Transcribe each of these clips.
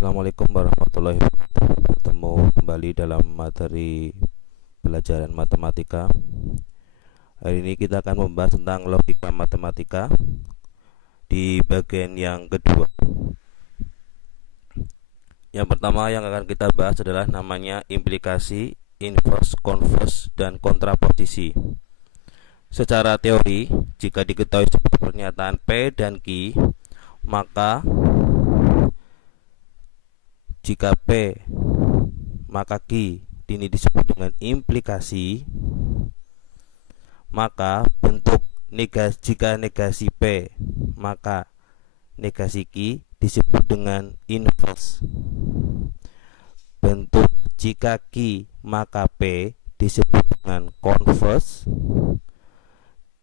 Assalamualaikum warahmatullahi wabarakatuh. Bertemu kembali dalam materi pelajaran matematika. Hari ini kita akan membahas tentang logika matematika di bagian yang kedua. Yang pertama yang akan kita bahas adalah namanya implikasi, inverse, converse, dan kontraposisi. Secara teori, jika diketahui sebuah pernyataan P dan Q, maka jika P maka Q ini disebut dengan implikasi, maka bentuk jika negasi P maka negasi Q disebut dengan inverse. Bentuk jika Q maka P disebut dengan converse,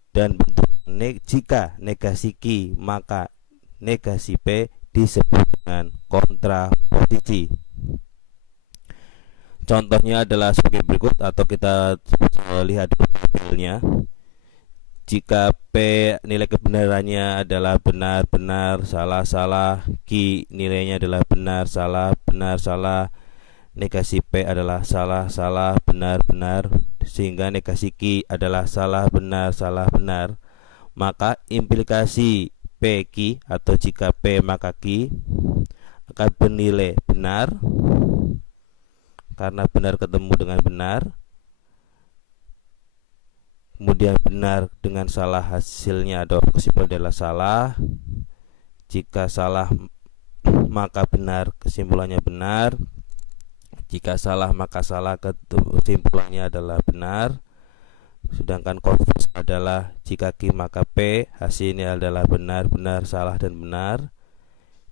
dan bentuk jika negasi Q maka negasi P disebut dengan kontraposisi. Contohnya adalah sebagai berikut, atau kita lihat tabelnya. Jika P nilai kebenarannya adalah benar, benar, salah, salah, Q nilainya adalah benar, salah, benar, salah, negasi P adalah salah, salah, benar, benar, sehingga negasi Q adalah salah, benar, maka implikasi PQ atau jika P maka Q akan bernilai benar, karena benar ketemu dengan benar, kemudian benar dengan salah hasilnya atau kesimpulan adalah salah. Jika salah maka benar, kesimpulannya benar. Jika salah maka salah, kesimpulannya adalah benar. Sedangkan converse adalah jika Q maka P, hasilnya adalah benar, benar, salah, dan benar.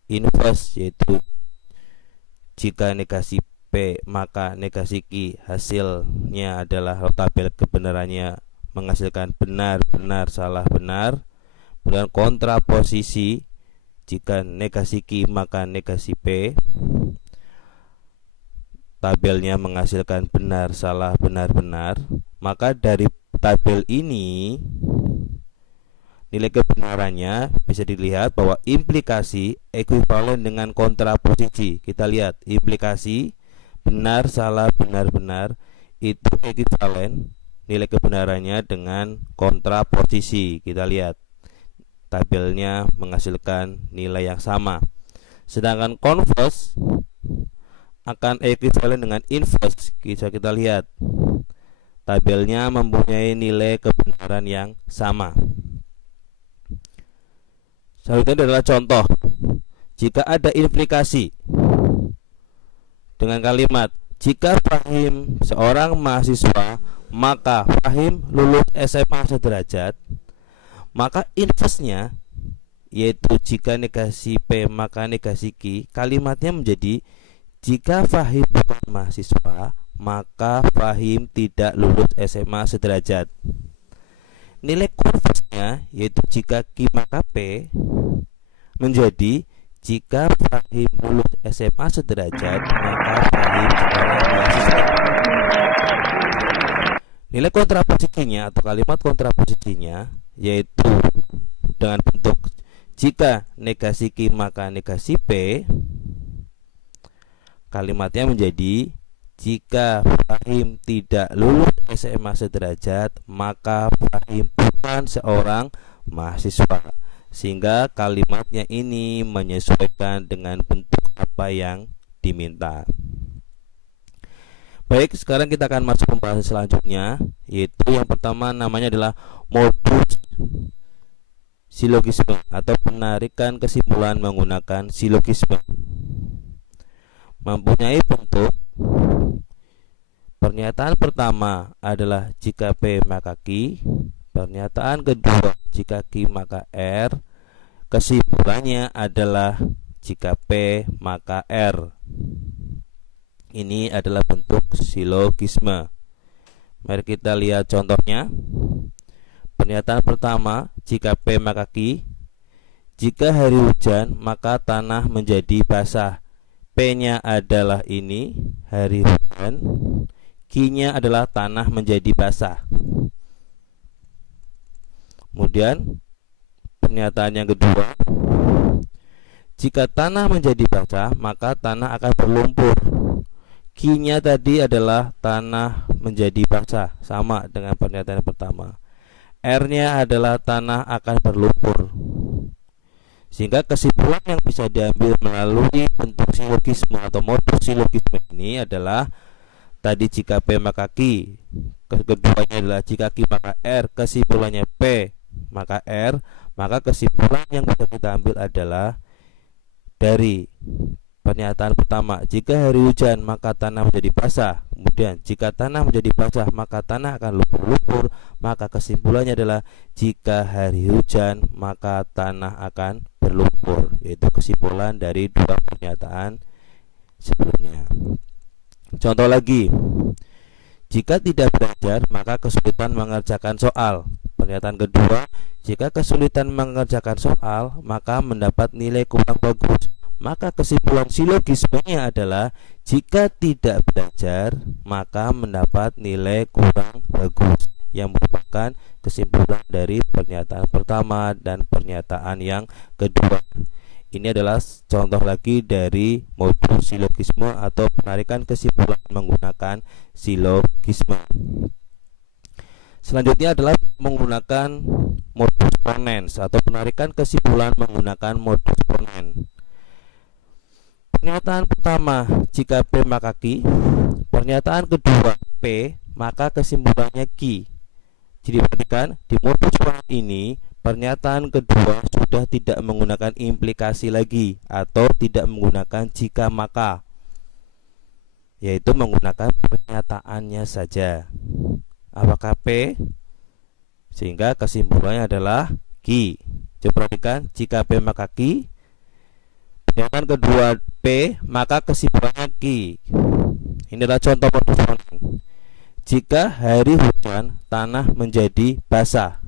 Inverse yaitu jika negasi P maka negasi Q, hasilnya adalah tabel kebenarannya menghasilkan benar, benar, salah, benar. Kemudian kontraposisi, jika negasi Q maka negasi P, tabelnya menghasilkan benar, salah, benar, benar. Maka dari tabel ini nilai kebenarannya bisa dilihat bahwa implikasi ekuivalen dengan kontraposisi. Kita lihat implikasi benar, salah, benar, benar itu ekuivalen nilai kebenarannya dengan kontraposisi. Kita lihat tabelnya menghasilkan nilai yang sama. Sedangkan converse akan ekuivalen dengan inverse. Kita lihat tabelnya mempunyai nilai kebenaran yang sama. Selanjutnya adalah contoh. Jika ada implikasi dengan kalimat jika Fahim seorang mahasiswa maka Fahim lulus SMA sederajat, maka inverse-nya yaitu jika negasi P maka negasi Q, kalimatnya menjadi jika Fahim bukan mahasiswa maka Fahim tidak lulus SMA sederajat. Nilai converse-nya yaitu jika Q maka P menjadi jika Fahim lulus SMA sederajat maka Fahim sekarang mahasiswa. Nilai kontraposisinya atau kalimat kontraposisinya yaitu dengan bentuk jika negasi Q maka negasi P, kalimatnya menjadi jika Fahim tidak lulus SMA sederajat maka Fahim bukan seorang mahasiswa, sehingga kalimatnya ini menyesuaikan dengan bentuk apa yang diminta. Baik, sekarang kita akan masuk pembahasan selanjutnya, yaitu yang pertama namanya adalah modus silogisme atau penarikan kesimpulan menggunakan silogisme. Mempunyai bentuk pernyataan pertama adalah jika P maka Q, pernyataan kedua jika Q maka R, kesimpulannya adalah jika P maka R. Ini adalah bentuk silogisme. Mari kita lihat contohnya. Pernyataan pertama jika P maka Q, jika hari hujan maka tanah menjadi basah. P-nya adalah ini hari hujan, Q-nya adalah tanah menjadi basah. Kemudian pernyataan yang kedua, Jika tanah menjadi basah, maka tanah akan berlumpur. Q-nya tadi adalah tanah menjadi basah, sama dengan pernyataan yang pertama. R-nya adalah tanah akan berlumpur. Sehingga kesimpulan yang bisa diambil melalui bentuk silogisme atau modus silogisme ini adalah tadi jika P maka Q, keduanya adalah jika Q maka R, kesimpulannya P maka R, maka kesimpulan yang bisa kita ambil adalah dari pernyataan pertama, jika hari hujan maka tanah menjadi basah. Kemudian jika tanah menjadi basah maka tanah akan lumpur-lumpur. Maka kesimpulannya adalah jika hari hujan maka tanah akan berlumpur. Yaitu kesimpulan dari dua pernyataan sebelumnya. Contoh lagi, jika tidak belajar maka kesulitan mengerjakan soal. Pernyataan kedua, jika kesulitan mengerjakan soal maka mendapat nilai kurang bagus. Maka kesimpulan silogismenya adalah jika tidak belajar maka mendapat nilai kurang bagus, yang merupakan kesimpulan dari pernyataan pertama dan pernyataan yang kedua. Ini adalah contoh lagi dari modus silogisme atau penarikan kesimpulan menggunakan silogisme. Selanjutnya adalah menggunakan modus ponens atau penarikan kesimpulan menggunakan modus ponens. Pernyataan pertama, jika P maka Q. Pernyataan kedua, P maka kesimpulannya Q. Jadi perhatikan, di modus ponens ini pernyataan kedua sudah tidak menggunakan implikasi lagi atau tidak menggunakan jika maka, yaitu menggunakan pernyataannya saja. Apakah P? Sehingga kesimpulannya adalah Q. Coba perhatikan, jika P maka Q. Pernyataan kedua P maka kesimpulannya Q. Ini adalah contoh modus ponens. Jika hari hujan tanah menjadi basah.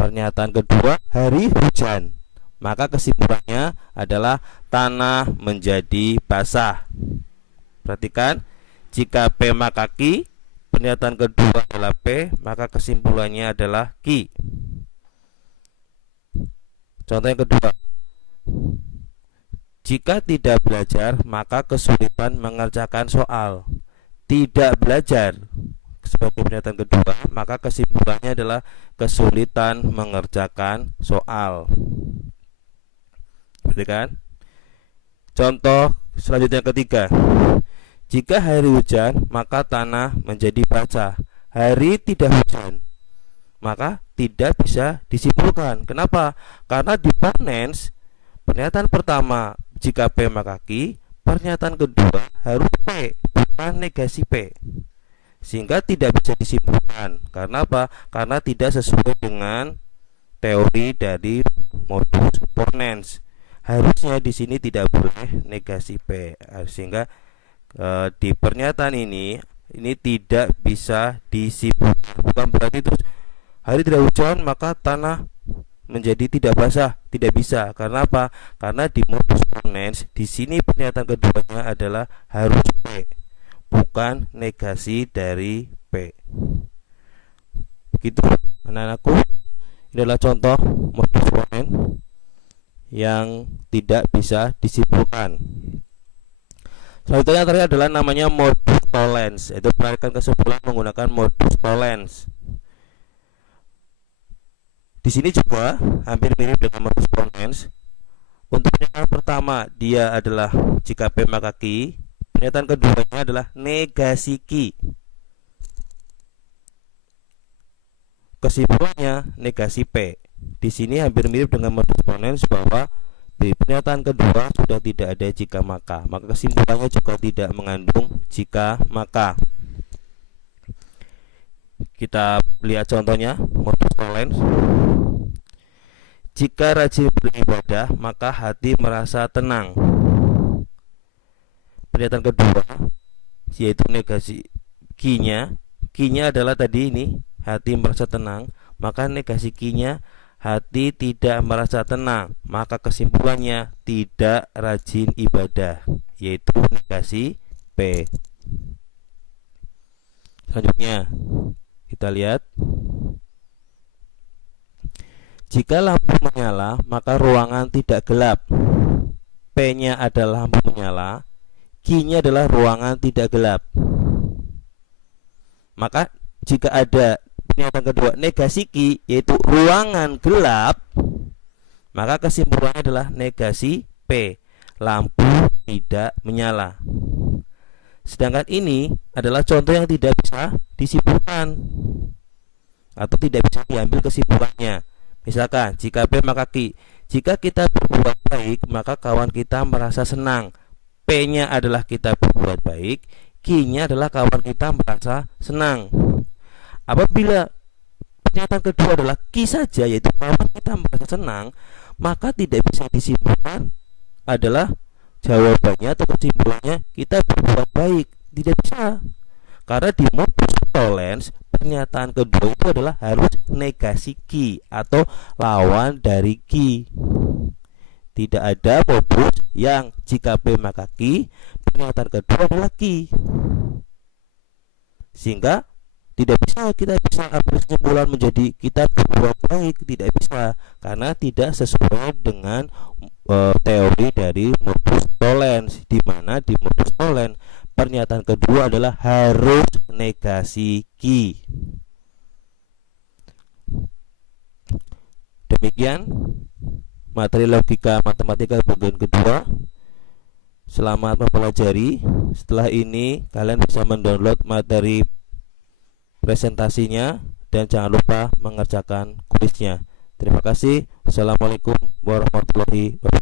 Pernyataan kedua hari hujan, maka kesimpulannya adalah tanah menjadi basah. Perhatikan, jika P maka Q. Pernyataan kedua adalah P, maka kesimpulannya adalah Q. Contoh yang kedua, jika tidak belajar maka kesulitan mengerjakan soal. Tidak belajar sebagai pernyataan kedua, maka kesimpulannya adalah kesulitan mengerjakan soal. Perhatikan. Contoh selanjutnya yang ketiga, jika hari hujan maka tanah menjadi basah. Hari tidak hujan, maka tidak bisa disimpulkan. Kenapa? Karena di ponens pernyataan pertama jika P maka Q, pernyataan kedua harus P, bukan negasi P, sehingga tidak bisa disimpulkan. Karena apa? Karena tidak sesuai dengan teori dari modus ponens. Harusnya di sini tidak boleh negasi P, sehingga di pernyataan ini tidak bisa disimpulkan. Bukan berarti terus hari tidak hujan maka tanah menjadi tidak basah, tidak bisa. Karena apa? Karena di modus ponens di sini pernyataan keduanya adalah harus P, bukan negasi dari P. Begitu anak-anakku, ini adalah contoh modus ponens yang tidak bisa disimpulkan. Selanjutnya terakhir adalah namanya modus tollens, yaitu penarikan kesimpulan menggunakan modus tollens. Di sini juga hampir mirip dengan modus ponens. Untuk pernyataan pertama dia adalah jika P maka Q. Pernyataan keduanya adalah negasi Q. Kesimpulannya negasi P. Di sini hampir mirip dengan modus ponens bahwa di pernyataan kedua sudah tidak ada jika maka kesimpulannya juga tidak mengandung jika maka. Kita lihat contohnya modus tollens. Jika rajin beribadah maka hati merasa tenang. Pernyataan kedua yaitu negasi Q-nya. Q-nya adalah tadi ini hati merasa tenang, maka negasi Q-nya hati tidak merasa tenang, maka kesimpulannya tidak rajin ibadah, yaitu negasi P. Selanjutnya kita lihat, Jika lampu menyala, maka ruangan tidak gelap. P-nya adalah lampu menyala, Q-nya adalah ruangan tidak gelap. Maka jika ada pernyataan kedua negasi Q, yaitu ruangan gelap, maka kesimpulannya adalah negasi P, lampu tidak menyala. Sedangkan ini adalah contoh yang tidak bisa disimpulkan atau tidak bisa diambil kesimpulannya. Misalkan jika P maka Q. Jika kita berbuat baik, maka kawan kita merasa senang. P-nya adalah kita berbuat baik, Q-nya adalah kawan kita merasa senang. Apabila pernyataan kedua adalah Q saja, yaitu kawan kita merasa senang, maka tidak bisa disimpulkan adalah jawabannya atau kesimpulannya kita berbuat baik. Tidak bisa, karena di modus tollens pernyataan kedua itu adalah harus negasi Q atau lawan dari Q. Tidak ada modus yang jika P maka Q, pernyataan kedua adalah Q. Sehingga tidak bisa kita bisa ambil kesimpulan menjadi kita berbuat baik, tidak bisa, karena tidak sesuai dengan teori dari modus tollens, di mana di modus tollens pernyataan kedua adalah harus negasi Q. Demikian materi logika matematika bagian kedua. Selamat mempelajari. Setelah ini kalian bisa mendownload materi presentasinya dan jangan lupa mengerjakan kuisnya. Terima kasih. Wassalamualaikum warahmatullahi wabarakatuh.